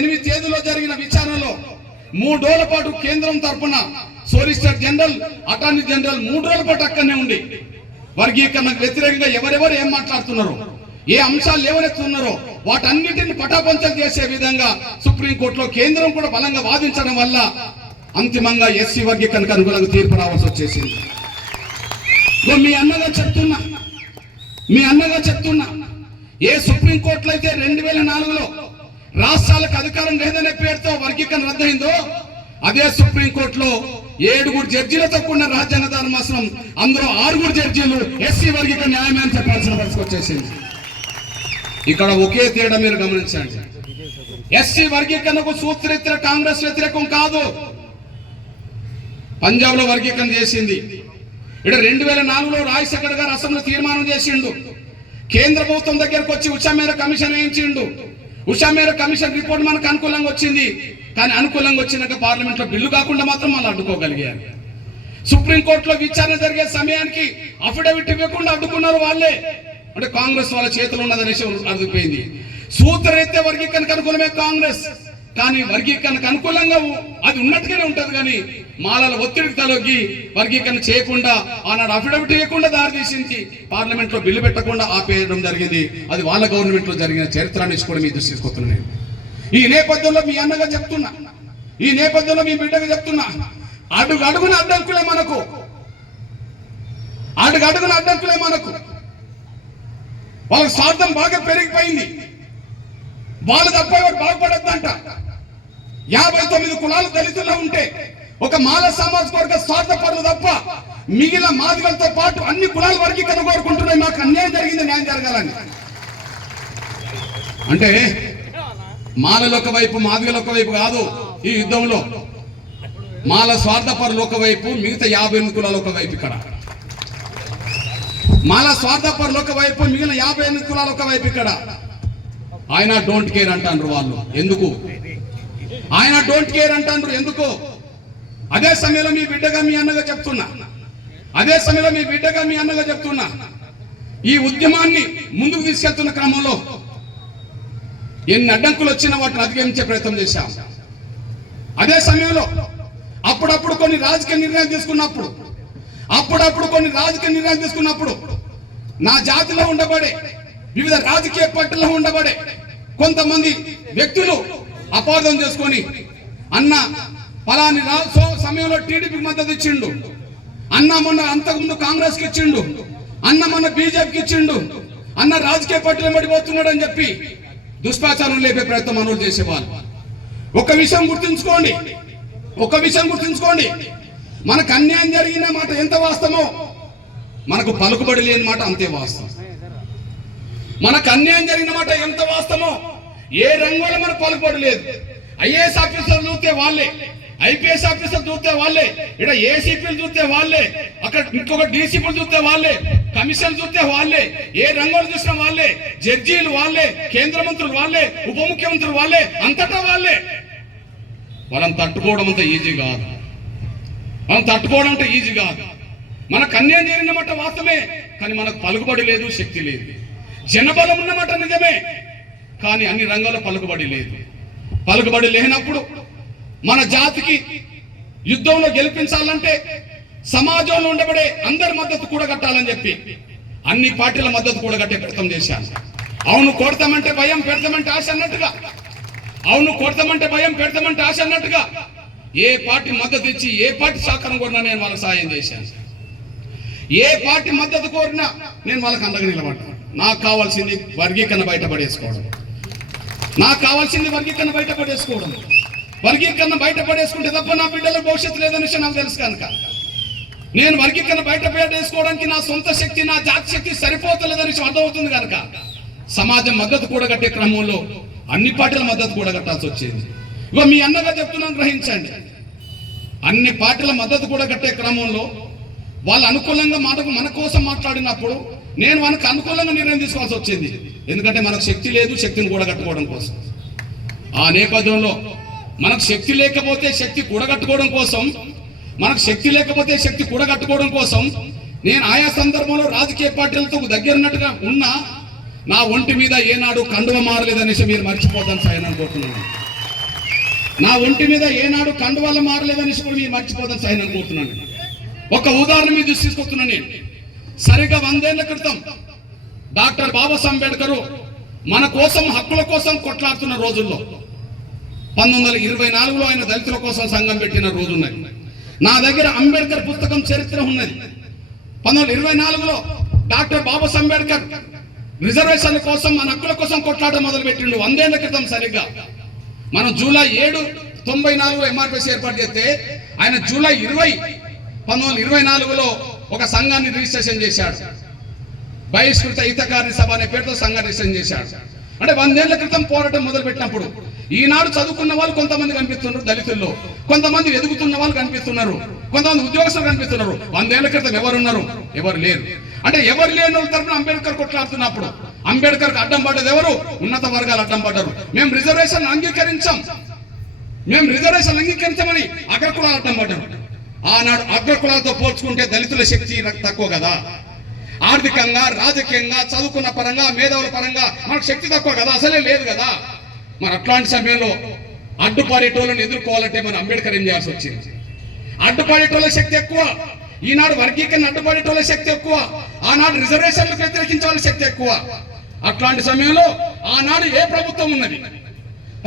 8 తేదీలో జరిగిన విచారణలో 3 రోజుల పాటు కేంద్రం తరఫున సోలిసిటర్ జనరల్, అటార్నీ జనరల్ 3 రోజుల పాటు అక్కడనే ఉండి వర్గీకరణకు వ్యతిరేకంగా ఎవరెవరు ఏం మాట్లాడుతున్నారో, ఏ అంశాలు లేవనెత్తున్నారో వాటన్నిటిని పటాపంచలు చేసే విధంగా సుప్రీంకోర్టులో కేంద్రం కూడా బలంగా వాదించడం వల్ల అంతిమంగా ఎస్సీ వర్గీకరణకు అనుగుణంగా తీర్పు రావాల్సి వచ్చేసింది. మీ అన్నగా చెప్తున్నా ఏ సుప్రీంకోర్టులో అయితే 2004లో రాష్ట్రాలకు అధికారం లేదనే పేరుతో వర్గీకరణ రద్దయిందో అదే సుప్రీంకోర్టులో 7 జడ్జీలతో కూడిన రాజ్యాంగ ధర్మాసనం, అందులో 6 జడ్జీలు ఎస్సీ వర్గీకరణ న్యాయమని చెప్పాల్సిన పరిస్థితి వచ్చేసింది. ఇక్కడ ఒకే తేడా మీరు గమనించండి. ఎస్సీ వర్గీకరణకు సూత్రరీత్యా కాంగ్రెస్ వ్యతిరేకం కాదు. పంజాబ్ లో వర్గీకరణ చేసింది. ఇక్కడ 2004లో రాజశేఖర్ గారు అసెంబ్లీ తీర్మానం చేసిండు. కేంద్ర ప్రభుత్వం దగ్గరకు వచ్చి ఉషా మేర కమిషన్ వేయించిండు. ఉషా మేర కమిషన్ రిపోర్ట్ మనకు అనుకూలంగా వచ్చింది. కానీ అనుకూలంగా వచ్చినాక పార్లమెంట్ లో బిల్లు కాకుండా మాత్రం మళ్ళీ అడ్డుకోగలిగారు. సుప్రీంకోర్టులో విచారణ జరిగే సమయానికి అఫిడవిట్ ఇవ్వకుండా అడ్డుకున్నారు వాళ్ళే. అంటే కాంగ్రెస్ వాళ్ళ చేతులు ఉన్నదనేసి అర్థమైపోయింది. సూత్రరీత్యా వర్గీకరణకు అనుకూలమే కాంగ్రెస్, కానీ వర్గీకరణకు అనుకూలంగా అది ఉన్నట్టుగానే ఉంటది. కానీ మాలల ఒత్తిడికి తలొగ్గి వర్గీకరణ చేయకుండా ఆనాడు అఫిడవిట్ ఇవ్వకుండా దారితీసింది. పార్లమెంట్ లో బిల్లు పెట్టకుండా ఆపేయడం జరిగింది. అది వాళ్ళ గవర్నమెంట్ లో జరిగిన చరిత్ర నుంచి కూడా మీ దృష్టికి వస్తున్నాను. ఈ నేపథ్యంలో మీ అన్నగా చెప్తున్నా, ఈ నేపథ్యంలో మీ బిడ్డగా చెప్తున్నా, అడుగున అడ్డంకులే మనకు, అడుగున అడ్డంకులే మనకు. వాళ్ళ స్వార్థం బాగా పెరిగిపోయింది. వాళ్ళు తప్ప ఎవరు బాగుపడద్దంట. 59 కులాలు దళితుల్లో ఉంటే ఒక మాల సామాజిక వర్గ స్వార్థపరులు తప్ప మిగిలిన మాదిగలతో పాటు అన్ని కులాల వర్గీకరణ కోరుకుంటున్నాయి. మాకు అన్యాయం జరిగింది, న్యాయం జరగాలని. అంటే మాలలు ఒక వైపు, మాదిగలు ఒక వైపు కాదు. ఈ యుద్ధంలో మాల స్వార్థపరులు ఒక వైపు, మిగతా 58 కులాలు ఒక వైపు. ఇక్కడ మాల స్వార్థపరులు ఒక వైపు, మిగిలిన 58 కులాలు ఒక వైపు. ఇక్కడ ఆయన డోంట్ కేర్ అంటారు వాళ్ళు. ఎందుకు ఆయన డోంట్ కేర్ అంటారు? ఎందుకు? అదే సమయంలో మీ బిడ్డగా మీ అన్నగా చెప్తున్నా, ఈ ఉద్యమాన్ని ముందుకు తీసుకెళ్తున్న క్రమంలో ఎన్ని అడ్డంకులు వచ్చినా వాటిని అధిగమించే ప్రయత్నం చేశాం. అదే సమయంలో అప్పుడప్పుడు కొన్ని రాజకీయ నిర్ణయాలు తీసుకున్నప్పుడు నా జాతిలో ఉండబడే, వివిధ రాజకీయ పార్టీల్లో ఉండబడే కొంతమంది వ్యక్తులు అపార్థం చేసుకొని అన్న పలాని సమయంలో టీడీపీకి మద్దతు ఇచ్చిండు, అన్న మొన్న అంతకుముందు కాంగ్రెస్కి ఇచ్చిండు, అన్న మొన్న బీజేపీకి ఇచ్చిండు, అన్న రాజకీయ పార్టీలు పడిపోతున్నాడు అని చెప్పి దుష్ప్రచారం లేపే ప్రయత్నం మనోళ్ళు చేసేవాళ్ళు. ఒక విషయం గుర్తుంచుకోండి, మనకు అన్యాయం జరిగిన మాట ఎంత వాస్తవమో మనకు పలుకుబడి లేని మాట అంతే వాస్తవం. మనకు అన్యాయం జరిగిన మాట ఎంత వాస్తవమో ఏ రంగంలో మనకు పలుకుబడి లేదు. ఐఏఎస్ ఆఫీసర్లు చూస్తే వాళ్ళే, ఐపీఎస్ ఆఫీసర్లు చూస్తే వాళ్ళే, ఇక్కడ ఏసీపీలు చూస్తే వాళ్ళే, అక్కడ ఇంకొక డీసీపీలు చూస్తే వాళ్ళే, కమిషన్ చూస్తే వాళ్ళే, ఏ రంగంలో చూసినా వాళ్ళే, జడ్జీలు వాళ్ళే, కేంద్ర మంత్రులు వాళ్ళే, ఉప ముఖ్యమంత్రులు వాళ్ళే, అంతటా వాళ్ళే. మనం తట్టుకోవడం అంత ఈజీ కాదు. మనకు అన్యాయం జరిగినమాట వాస్తవమే, కానీ మనకు పలుకుబడి లేదు, శక్తి లేదు. జనబలం ఉన్నమాట నిజమే, కానీ అన్ని రంగాల్లో పలుకుబడి లేదు. పలుకుబడి లేనప్పుడు మన జాతికి యుద్ధంలో గెలిపించాలంటే సమాజంలో ఉండబడే అందరి మద్దతు కూడగట్టాలని చెప్పి అన్ని పార్టీల మద్దతు కూడగట్టే ప్రయత్నం చేశాను. అవును కొడతామంటే భయం, పెడతామంటే ఆశ అన్నట్టుగా ఏ పార్టీ మద్దతు ఇచ్చి ఏ పార్టీ సహకారం కోరినా నేను వాళ్ళకి సాయం చేశాను. ఏ పార్టీ మద్దతు కోరినా నేను వాళ్ళకి అండగా నిలబడ్డాను. నాకు కావాల్సింది వర్గీకరణ బయటపడేసుకోవడం. వర్గీకరణ బయటపడేసుకుంటే తప్ప నా బిడ్డలకు భవిష్యత్తు లేదనే విషయం నాకు తెలుసు కనుక నేను వర్గీకరణ బయటపడేసుకోవడానికి నా సొంత శక్తి, నా జాతి శక్తి సరిపోతలేదని విషయం అర్థమవుతుంది కనుక సమాజం మద్దతు కూడగట్టే క్రమంలో అన్ని పార్టీల మద్దతు కూడగట్టాల్సి వచ్చింది. ఇగో మీ అన్నగా చెప్తున్నాను, గ్రహించండి. అన్ని పార్టీల మద్దతు కూడగట్టే క్రమంలో వాళ్ళు అనుకూలంగా మన కోసం మాట్లాడినప్పుడు నేను మనకు అనుకూలంగా నిర్ణయం తీసుకోవాల్సి వచ్చింది. ఎందుకంటే మనకు శక్తి లేదు, శక్తిని కూడగట్టుకోవడం కోసం. ఆ నేపథ్యంలో మనకు శక్తి లేకపోతే శక్తి కూడగట్టుకోవడం కోసం నేను ఆయా సందర్భంలో రాజకీయ పార్టీలతో దగ్గరన్నట్టుగా ఉన్నా నా ఒంటి మీద ఏనాడు కండువ మారలేదనేసి మీరు మర్చిపోతాను సార్ అనుకుంటున్నాను. నా ఒంటి మీద ఏనాడు కండువల్ల మారలేదనేసి కూడా మీరు మర్చిపోదని సైన్ అనుకుంటున్నాను. ఒక ఉదాహరణ మీద తీసుకొస్తున్నాను నేను. సరిగ్గా 100 ఏళ్ల క్రితం డాక్టర్ బాబాసాహెబ్ అంబేద్కర్ మన కోసం, హక్కుల కోసం కొట్లాడుతున్న రోజుల్లో 1924లో ఆయన దళితుల కోసం సంఘం పెట్టిన రోజున్నాయి. నా దగ్గర అంబేద్కర్ పుస్తకం చరిత్ర ఉన్నది. 1924లో డాక్టర్ బాబాసాహెబ్ అంబేద్కర్ రిజర్వేషన్ల కోసం, మన హక్కుల కోసం కొట్లాడడం మొదలు పెట్టిండు. 100 ఏళ్ల క్రితం సరిగ్గా మనం జూలై 7, 1994లో ఎంఆర్పిఎస్ ఏర్పాటు చేస్తే ఆయన జూలై 20, 1924లో ఒక సంఘాన్ని రిజిస్ట్రేషన్ చేశాడు. బహిష్కృత హితకారిణి సభ అనే పేరుతో సంఘాన్ని రిజిస్ట్రేషన్ చేశాడు. అంటే 100 ఏళ్ల క్రితం పోరాటం మొదలు పెట్టినప్పుడు ఈనాడు చదువుకున్న వాళ్ళు కొంతమంది కనిపిస్తున్నారు దళితుల్లో, కొంతమంది ఎదుగుతున్న వాళ్ళు కనిపిస్తున్నారు, కొంతమంది ఉద్యోగస్తులు కనిపిస్తున్నారు. 100 ఏళ్ల క్రితం ఎవరున్నారు? ఎవరు లేరు. అంటే ఎవరు లేని వాళ్ళ తరఫున అంబేద్కర్ కొట్లాడుతున్నప్పుడు అంబేద్కర్ అడ్డం పడ్డది ఎవరు? ఉన్నత వర్గాలు అడ్డం పడ్డారు. మేము రిజర్వేషన్ అంగీకరించమని అగ్రకులాలు అడ్డం పడ్డారు. ఆనాడు అగ్రకులాలతో పోల్చుకుంటే దళితుల శక్తి తక్కువ కదా. ఆర్థికంగా, రాజకీయంగా, చదువుకున్న పరంగా, మేధావుల పరంగా మనకు శక్తి తక్కువ కదా, అసలే లేదు కదా. మరి అట్లాంటి సమయంలో అడ్డుపడేటోళ్ళని ఎదుర్కోవాలంటే మనం అంబేద్కర్ ఏం చేయాల్సి వచ్చింది? అడ్డుపడేటోళ్ళ శక్తి ఎక్కువ. ఈనాడు వర్గీకరణ అడ్డుపడేటోళ్ళ శక్తి ఎక్కువ, ఆనాడు రిజర్వేషన్లకు వ్యతిరేకించాల్సిన శక్తి ఎక్కువ. అట్లాంటి సమయంలో ఆనాడు ఏ ప్రభుత్వం ఉన్నది?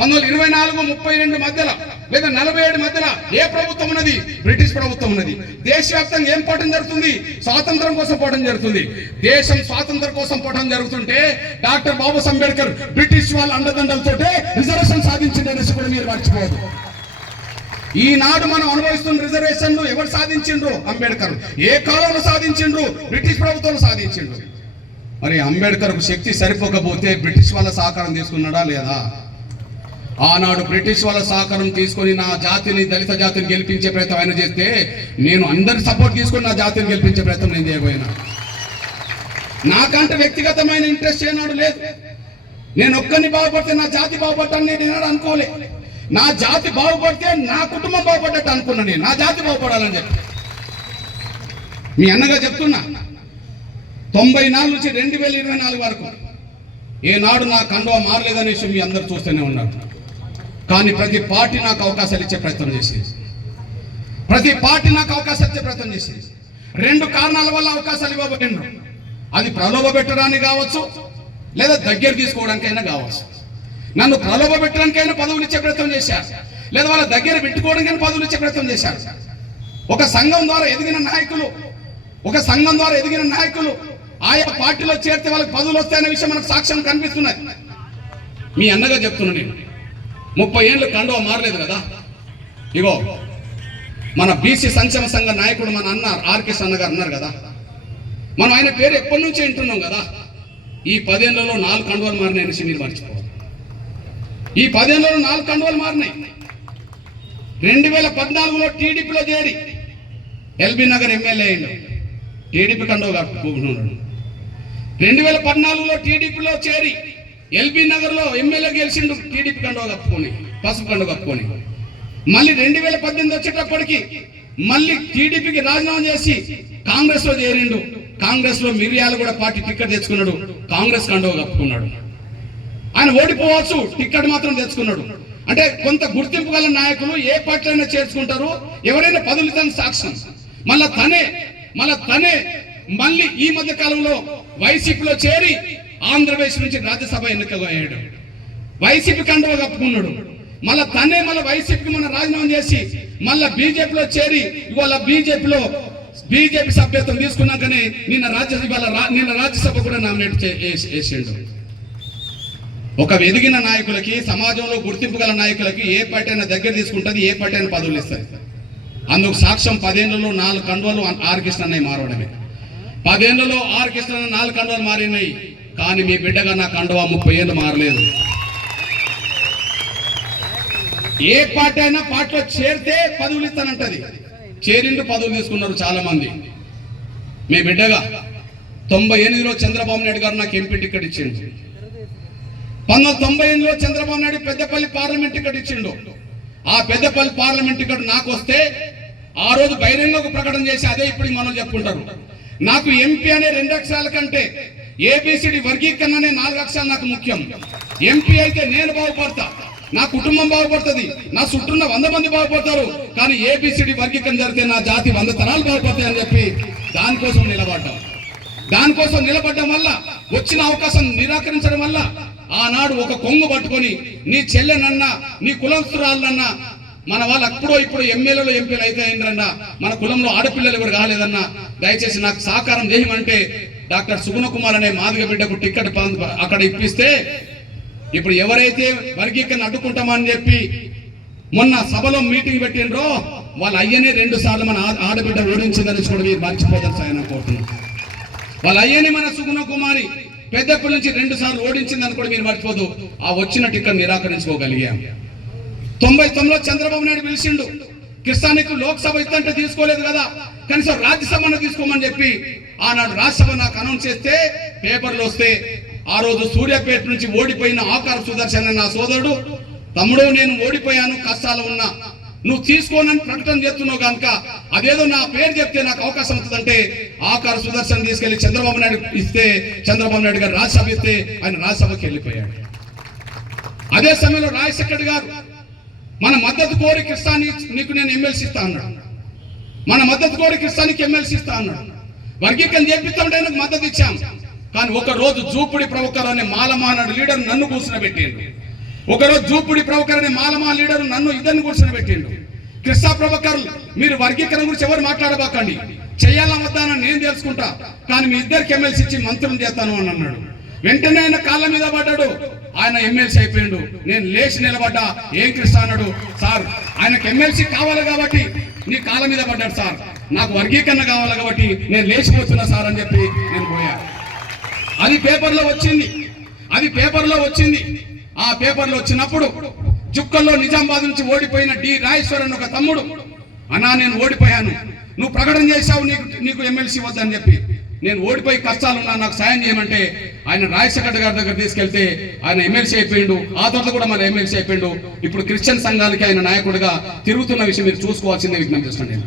1924, 32 మధ్యలో లేదా 47 మధ్యలో ఏ ప్రభుత్వం ఉన్నది? బ్రిటిష్ ప్రభుత్వం ఉన్నది. దేశవ్యాప్తంగా ఏం పోవడం జరుగుతుంది? స్వాతంత్రం కోసం పోవడం జరుగుతుంది. దేశం స్వాతంత్రం కోసం పోవడం జరుగుతుంటే డాక్టర్ బాబాసాహెబ్ అంబేద్కర్ బ్రిటిష్ వాళ్ళ అండదండలతో రిజర్వేషన్ సాధించిందనేసి కూడా మీరు మర్చిపోదు. ఈనాడు మనం అనుభవిస్తున్న రిజర్వేషన్లు ఎవరు సాధించిండ్రు? అంబేద్కర్. ఏ కాలంలో సాధించిండ్రు? బ్రిటిష్ ప్రభుత్వం సాధించిండ్రు. మరి అంబేద్కర్కు శక్తి సరిపోకపోతే బ్రిటిష్ వాళ్ళ సహకారం తీసుకున్నాడా లేదా? ఆనాడు బ్రిటిష్ వాళ్ళ సహకారం తీసుకొని నా జాతిని, దళిత జాతిని గెలిపించే ప్రయత్నం ఆయన చేస్తే నేను అందరి సపోర్ట్ తీసుకొని నా జాతిని గెలిపించే ప్రయత్నం నేను చేయబోయినా. నాకంటే వ్యక్తిగతమైన ఇంట్రెస్ట్ ఏనాడు లేదు. నేను ఒక్కరిని బాగుపడితే నా జాతి బాగుపడతాను నేను ఏనాడు అనుకోలే. నా జాతి బాగుపడితే నా కుటుంబం బాగుపడ్డట్టు అనుకున్నా. నేను నా జాతి బాగుపడాలని చెప్పి మీ అన్నగా చెప్తున్నా. 94 నుంచి 2024 వరకు ఏనాడు నా కండువా మారలేదనే విషయం మీ అందరూ చూస్తూనే ఉన్నారు. కానీ ప్రతి పార్టీ నాకు అవకాశాలు ఇచ్చే ప్రయత్నం చేసింది. రెండు కారణాల వల్ల అవకాశాలు ఇవ్వబడిండ్రు. అది ప్రలోభ పెట్టడానికి కావచ్చు, లేదా దగ్గర తీసుకోవడానికైనా కావచ్చు. నన్ను ప్రలోభ పెట్టడానికైనా పదవులు ఇచ్చే ప్రయత్నం చేశారు, లేదా వాళ్ళ దగ్గర పెట్టుకోవడానికైనా పదవులు ఇచ్చే ప్రయత్నం చేశారు. ఒక సంఘం ద్వారా ఎదిగిన నాయకులు ఆయా పార్టీలో చేరితే వాళ్ళకి పదవులు వస్తాయనే విషయం మనకు సాక్ష్యం కనిపిస్తున్నది. మీ అన్నగా చెప్తున్నా నేను 30 ఏళ్ళు కండువా మారలేదు కదా. ఇగో మన బీసీ సంక్షేమ సంఘ నాయకుడు మన అన్న ఆర్కే అన్న గారు అన్నారు కదా, మనం ఆయన పేరు ఎప్పటి నుంచి వింటున్నాం కదా. ఈ 10 ఏళ్లలో 4 కండువాలు మారినాయి అనేసి మీరు మర్చిపోవాలి. ఈ 10 ఏళ్లలో 4 కండువాలు మారినాయి. 2014లో టీడీపీలో చేరి ఎల్బీ నగర్ ఎమ్మెల్యే అయ్యిండు, టీడీపీ కండువా కప్పుకున్నాడు. 2014లో టీడీపీలో చేరి ఎల్బీ నగర్ లో ఎమ్మెల్యే గెలిచిండు, టీడీపీ కండువా కప్పుకొని, పసుపు కండువా కప్పుకొని. మళ్ళీ 2018 వచ్చేటప్పటికి మళ్ళీ టీడీపీకి రాజీనామా చేసి కాంగ్రెస్ లో చేరిండు. కాంగ్రెస్ లో మిర్యాలు కూడా పార్టీ టికెట్ తెచ్చుకున్నాడు, కాంగ్రెస్ కండువా కప్పుకున్నాడు. ఆయన ఓడిపోవచ్చు, టికెట్ మాత్రం తెచ్చుకున్నాడు. అంటే కొంత గుర్తింపు గల నాయకులు ఏ పార్టీ అయినా చేర్చుకుంటారు, ఎవరైనా పదవులు తన సాక్ష్యం. మళ్ళీ మళ్ళీ ఈ మధ్య కాలంలో వైసీపీలో చేరి ఆంధ్రప్రదేశ్ నుంచి రాజ్యసభ ఎన్నికగా అయ్యాడు, వైసీపీ కండువా కప్పుకున్నాడు. మళ్ళీ వైసీపీకి మన రాజీనామా చేసి మళ్ళీ బీజేపీలో చేరి ఇవాళ బీజేపీ సభ్యత్వం తీసుకున్నాకనే నిన్న రాజ్యసభ కూడా నామినేట్ చేసిండు. ఒక ఎదిగిన నాయకులకి, సమాజంలో గుర్తింపు గల నాయకులకి ఏ పార్టీ అయినా దగ్గర తీసుకుంటుంది, ఏ పార్టీ అయినా పదవులు ఇస్తుంది. అందుకు సాక్ష్యం 10 ఏళ్లలో 4 కండువాలు ఆర్ కృష్ణన్నయ్య మారడమే. 10 ఏళ్లలో ఆర్ కృష్ణన్న 4 కండువాలు మారినాయి. కానీ మీ బిడ్డగా నా కండువా 30 ఏళ్ళు మారలేదు. ఏ పార్టీ అయినా పార్టీలో చేరితే పదవులు ఇస్తానంటది. చేరిండు, పదవులు తీసుకున్నారు చాలా మంది. మీ బిడ్డగా 98లో చంద్రబాబు నాయుడు గారు నాకు ఎంపీ టికెట్ ఇచ్చిండు. 1998లో చంద్రబాబు నాయుడు పెద్దపల్లి పార్లమెంట్ టికెట్ ఇచ్చిండు. ఆ పెద్దపల్లి పార్లమెంట్ టికెట్ నాకు వస్తే ఆ రోజు బహిరంగ ప్రకటన చేసి అదే ఇప్పుడు మనం చెప్పుకుంటారు. నాకు ఎంపీ అనే 2 అక్షరాల కంటే ఏబిసిడి వర్గీకరణ అనే 4 అక్షరాలు నాకు ముఖ్యం. ఎంపీ అయితే నేను బాగుపడతా, నా కుటుంబం బాగుపడుతుంది, నా చుట్టూన్న 100 మంది బాగుపడతారు, కానీ ఏబిసిడి వర్గీకరణ జరిగితే నా జాతి 100 తరాలు బాగుపడతాయి అని చెప్పి దానికోసం నిలబడ్డం వల్ల వచ్చిన అవకాశం నిరాకరించడం వల్ల ఆనాడు ఒక కొంగు పట్టుకొని నీ చెల్లెనన్నా నీ కులస్తురాలన్నా మన వాళ్ళు అప్పుడో ఇప్పుడు ఎమ్మెల్యేలు ఎంపీలు అయితే అయిందన్నా మన కులంలో ఆడపిల్లలు ఎవరు కాలేదన్నా దయచేసి నాకు సహకారం చేయమంటే డాక్టర్ సుగుణ కుమార్ అనే మాదిగ బిడ్డకు టికెట్ అక్కడ ఇప్పిస్తే ఇప్పుడు ఎవరైతే వర్గీకరణ అడ్డుకుంటామని చెప్పి మొన్న సభలో మీటింగ్ పెట్టిండ్రో వాళ్ళ అయ్యనే 2 సార్లు మన ఆడబిడ్డ ఓడించిందని కూడా మీరు మర్చిపోతారు సార్ అనుకుంటున్నాను. వాళ్ళ అయ్యనే మన సుగుణ కుమారి పెద్దప్పటి నుంచి 2 సార్లు ఓడించిందని కూడా మీరు మర్చిపోదు. ఆ వచ్చిన టికెట్ నిరాకరించుకోగలిగాం. 99లో చంద్రబాబు నాయుడు పిలిచిండు, కృష్ణానికి లోక్సభ ఇస్తుంటే తీసుకోలేదు కదా, కనీసం రాజ్యసభను తీసుకోమని చెప్పి ఆనాడు రాజ్యసభ నాకు అనౌన్స్ చేస్తే పేపర్లు వస్తే ఆ రోజు సూర్యాపేట నుంచి ఓడిపోయిన ఆకార సుదర్శన్ నా సోదరుడు, తమ్ముడు నేను ఓడిపోయాను, కష్టాలు ఉన్నా, నువ్వు తీసుకోనని ప్రకటన చేస్తున్నావు కనుక అదేదో నా పేరు చెప్తే నాకు అవకాశం వస్తుందంటే ఆకార సుదర్శన్ తీసుకెళ్లి చంద్రబాబు నాయుడు ఇస్తే చంద్రబాబు నాయుడు గారు రాజ్యసభ ఇస్తే ఆయన రాజ్యసభకి వెళ్ళిపోయాడు. అదే సమయంలో రాజశేఖర్ గారు మన మద్దతు కోరి కృష్ణాన్ని నీకు నేను ఎమ్మెల్సీ ఇస్తా అన్నాడు. మన మద్దతు కోరి కృష్ణానికి ఎమ్మెల్సీ ఇస్తా అన్నాడు. వర్గీకరణ చేపిస్తామంటే ఆయనకు మద్దతు ఇచ్చాం. కానీ ఒకరోజు జూపుడి ప్రవక్తర్ అనే మాలమానాడు లీడర్ నన్ను కూర్చునబెట్టిండు. ఒకరోజు జూపుడి ప్రవక్తర్ అనే మాలమా లీడర్ నన్ను ఇద్దరిని కూర్చునబెట్టిండు. కృష్ణా ప్రభాకర్ మీరు వర్గీకరణ గురించి ఎవరు మాట్లాడబాకండి, చెయ్యాలా వద్దానని నేను తెలుసుకుంటా, కానీ మీ ఇద్దరికి ఎమ్మెల్సీ ఇచ్చి మంత్రులు చేస్తాను అని అన్నాడు. వెంటనే ఆయన కాళ్ళ మీద పడ్డాడు, ఆయన ఎమ్మెల్సీ అయిపోయాడు. నేను లేచి నిలబడ్డా, ఏం కృష్ణ అన్నాడు, సార్ ఆయనకు ఎమ్మెల్సీ కావాలి కాబట్టి నీ కాళ్ళ మీద పడ్డాడు సార్, నాకు వర్గీకరణ కావాలి కాబట్టి నేను లేచిపోతున్నా సార్ అని చెప్పి నేను పోయా. అది పేపర్లో వచ్చింది. ఆ పేపర్లో వచ్చినప్పుడు జుక్కల్లో నిజామాబాద్ నుంచి ఓడిపోయిన డి రాజేశ్వరన్ ఒక తమ్ముడు, అన్నా నేను ఓడిపోయాను, నువ్వు ప్రకటన చేశావు నీకు ఎమ్మెల్సీ వద్దని చెప్పి, నేను ఓడిపోయి కష్టాలున్నా నాకు సాయం చేయమంటే ఆయన రాజశేఖర్ గారి దగ్గర తీసుకెళ్తే ఆయన ఎమ్మెల్సీ అయిపోయిండు. ఆ తర్వాత కూడా మన ఎమ్మెల్సీ అయిపోయిండు. ఇప్పుడు క్రిస్టియన్ సంఘాలకి ఆయన నాయకుడిగా తిరుగుతున్న విషయం మీరు చూసుకోవాల్సిందే విజ్ఞప్తి చేస్తున్నాను.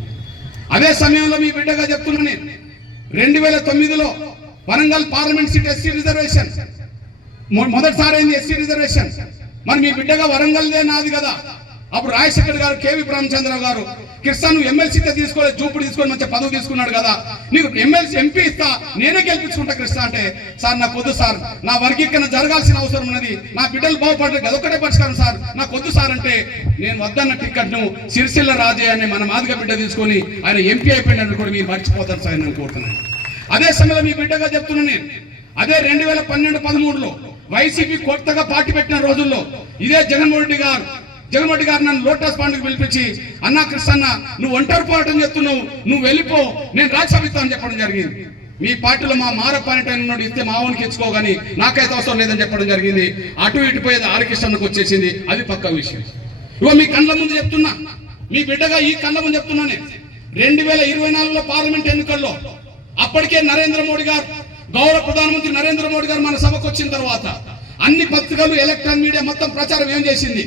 అదే సమయంలో మీ బిడ్డగా చెప్తున్నా, నేను 2009లో Warangal parliament seat SC reservation మొదటిసారి అయింది ఎస్సీ రిజర్వేషన్. మరి మీ బిడ్డగా వరంగల్దే నాది కదా. అప్పుడు రాజశేఖర్ గారు కేవీ రామచంద్రరావు గారు కృష్ణ నువ్వు ఎమ్మెల్సీ తీసుకోలేదు, జూపుడు తీసుకొని మంచి పదవి తీసుకున్నాడు కదా, నీకు ఎమ్మెల్సీ ఎంపీ ఇస్తా, నేనే గెలిపించుకుంటా కృష్ణ అంటే, సార్ నాకు వద్దు సార్, నా వర్గీకరణ జరగాల్సిన అవసరం ఉన్నది, నా బిడ్డలు బాగుపడలేదు అదొక్కటే పరిష్కారం సార్, నాకు వద్దు సార్ అంటే నేను వద్దన్న టికెట్ ను సిరిసిల్ల రాజే అనే మన మాదిగ బిడ్డ తీసుకొని ఆయన ఎంపీ అయిపోయినట్టు కూడా మీరు మర్చిపోతారు సార్ నేను కోరుతున్నాను. అదే సమయంలో మీ బిడ్డగా చెప్తున్నా నేను, అదే 2012-13లో వైసీపీ కొత్తగా పార్టీ పెట్టిన రోజుల్లో ఇదే జగన్మోహన్ రెడ్డి గారు నన్ను లోటస్ పాండ్కి పిలిపించి, అన్నా కృష్ణన్న నువ్వు ఒంటరి పోరాటం చేస్తున్నావు, నువ్వు వెళ్ళిపో, నేను రాజ్యసభ ఇస్తానని చెప్పడం జరిగింది. మీ పార్టీలో మా మారపానిటైన ఇస్తే మావోనికి ఇచ్చుకోగాని నాకైతే అవసరం లేదని చెప్పడం జరిగింది. అటు ఇటు పోయేది ఆర్కృష్ణకు వచ్చేసింది, అది పక్క విషయం. ఇగో మీ కళ్ళ ముందు చెప్తున్నా, మీ బిడ్డగా ఈ కళ్ళ ముందు చెప్తున్నానే, 2024లో పార్లమెంట్ ఎన్నికల్లో అప్పటికే నరేంద్ర మోడీ గారు, గౌరవ ప్రధానమంత్రి నరేంద్ర మోడీ గారు మన సభకు వచ్చిన తర్వాత అన్ని పత్రికలు ఎలక్ట్రానిక్ మీడియా మొత్తం ప్రచారం ఏం చేసింది,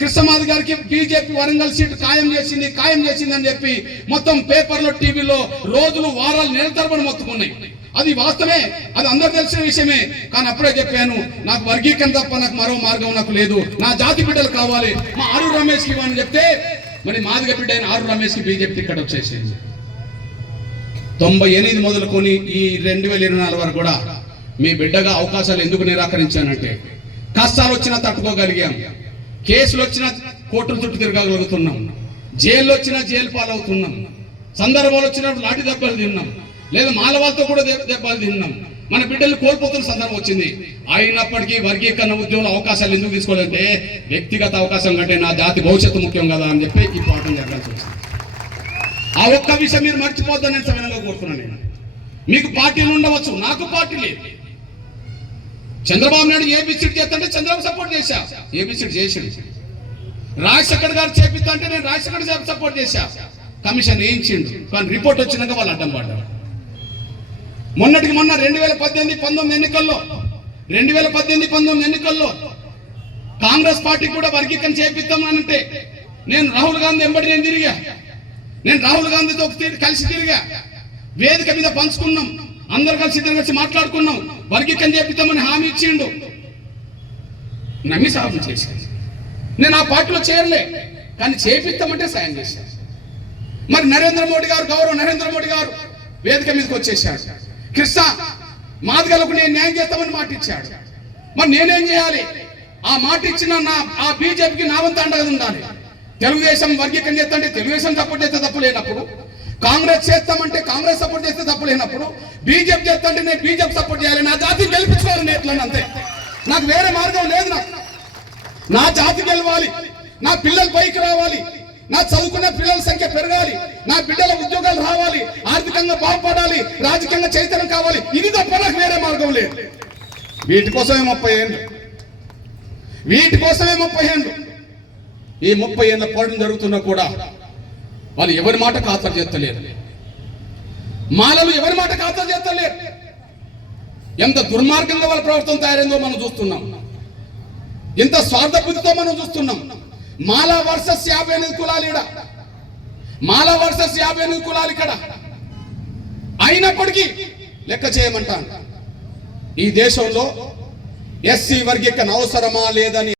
కృష్ణమాది గారికి బీజేపీ వరంగల్ సీటు ఖాయం చేసింది అని చెప్పి మొత్తం పేపర్లో టీవీలో రోజులు వారాలు నెల తరబడి మొత్తుకున్నాయి. అది వాస్తవమే, అది అందరూ తెలిసిన విషయమే. కానీ అప్పుడే చెప్పాను, నాకు వర్గీకరణ తప్ప నాకు మరో మార్గం నాకు లేదు, నా జాతి బిడ్డలు కావాలి, మా ఆరు రమేష్కి ఇవ్వని చెప్తే మరి మాదిగ బిడ్డ అయిన ఆరు రమేష్కి బీజేపీ టికెట్ వచ్చేసింది. 98 మొదలుకొని ఈ 2024 వరకు కూడా మీ బిడ్డగా అవకాశాలు ఎందుకు నిరాకరించానంటే, కష్టాలు వచ్చినా తట్టుకోగలిగాం, కేసులు వచ్చినా కోర్టుల చుట్టూ తిరగగలుగుతున్నాం, జైల్లో వచ్చినా జైలు పాలవుతున్నాం, సందర్భాలు వచ్చినప్పుడు లాఠీ దెబ్బలు తిన్నాం, లేదా మాలవాళ్ళతో కూడా దెబ్బలు తిన్నాం, మన బిడ్డలు కోల్పోతున్న సందర్భం వచ్చింది. అయినప్పటికీ వర్గీకరణ ఉద్యోగంలో అవకాశాలు ఎందుకు తీసుకోవాలంటే, వ్యక్తిగత అవకాశం కంటే నా జాతి భవిష్యత్తు ముఖ్యం కదా అని చెప్పి ఈ పాఠం జరగాల్సి వచ్చింది. ఆ ఒక్క విషయం మీరు మర్చిపోద్దని నేను సవినంగా కోరుతున్నాను. నేను మీకు పార్టీలు ఉండవచ్చు, నాకు పార్టీ లేదు. చంద్రబాబు నాయుడు ఏబిసిడి చేస్తుంటే చంద్రబాబు సపోర్ట్ చేశా, ఏబిసిడి చేసాడు. రాజశేఖర్ గారు చేపిస్తా అంటే నేను రాజశేఖర్ గారు సపోర్ట్ చేశా, కమిషన్ వేయించిండు. కానీ రిపోర్ట్ వచ్చినాక వాళ్ళు అడ్డం పడ్డారు. మొన్నటికి మొన్న 2018-19 ఎన్నికల్లో కాంగ్రెస్ పార్టీ కూడా వర్గీకరణ చేపిస్తామనంటే నేను రాహుల్ గాంధీ వెంబడి నేను రాహుల్ గాంధీతో కలిసి తిరిగా, వేదిక మీద పంచుకున్నాం, అందరు కలిసి తిరిగి మాట్లాడుకున్నాం, వర్గీకరణ చేపిస్తామని హామీ ఇచ్చిండు, నమ్మి సాధన చేసింది. నేను ఆ పార్టీలో చేరలే, కానీ చేపిస్తామంటే సాయం చేశాను. మరి నరేంద్ర మోడీ గారు, గౌరవ నరేంద్ర మోడీ గారు వేదిక మీదకి వచ్చేసాడు. కృష్ణ మాదిగలకు నేను న్యాయం చేస్తామని మాట ఇచ్చాడు. మరి నేనేం చేయాలి? ఆ మాట ఇచ్చిన ఆ బీజేపీకి నా వంతు అండగా ఉండాలి. తెలుగుదేశం వర్గీకరణ చేస్తుంటే తెలుగుదేశం సపోర్ట్ చేస్తే తప్పు లేనప్పుడు, కాంగ్రెస్ చేస్తామంటే కాంగ్రెస్ సపోర్ట్ చేస్తే తప్పు లేనప్పుడు, బీజేపీ చేస్తుంటే నేను బీజేపీ సపోర్ట్ చేయాలి. నా జాతిని గెలిపించుకోవాలి నేట్లని, అంతే. నాకు వేరే మార్గం లేదు. నా జాతి గెలవాలి, నా పిల్లలు పైకి రావాలి, నా చదువుకున్న పిల్లల సంఖ్య పెరగాలి, నా బిడ్డల ఉద్యోగాలు రావాలి, ఆర్థికంగా బాగుపడాలి, రాజకీయంగా చైతన్యం కావాలి. ఇది తప్ప నాకు వేరే మార్గం లేదు. వీటి కోసమే 30 ఏళ్ళు, వీటి కోసమే 30 ఏళ్ళు. ఈ 30 ఏళ్ళ పోరాటం జరుగుతున్నా కూడా వాళ్ళు ఎవరి మాట ఖాతరు చేస్తలేరు. మాలలు ఎవరి మాట ఖాతరు చేస్తలేరు. ఎంత దుర్మార్గంగా వాళ్ళ ప్రవర్తన తయారైందో మనం చూస్తున్నాం. ఎంత స్వార్థ బుద్ధితో మనం చూస్తున్నాం. మాలా వర్సెస్ 58 కులాలు ఇక్కడ, మాలా వర్సెస్ 58 కులాలు ఇక్కడ. అయినప్పటికీ లెక్క చేయమంటాను, ఈ దేశంలో ఎస్సీ వర్గీకరణ అవసరమా లేదని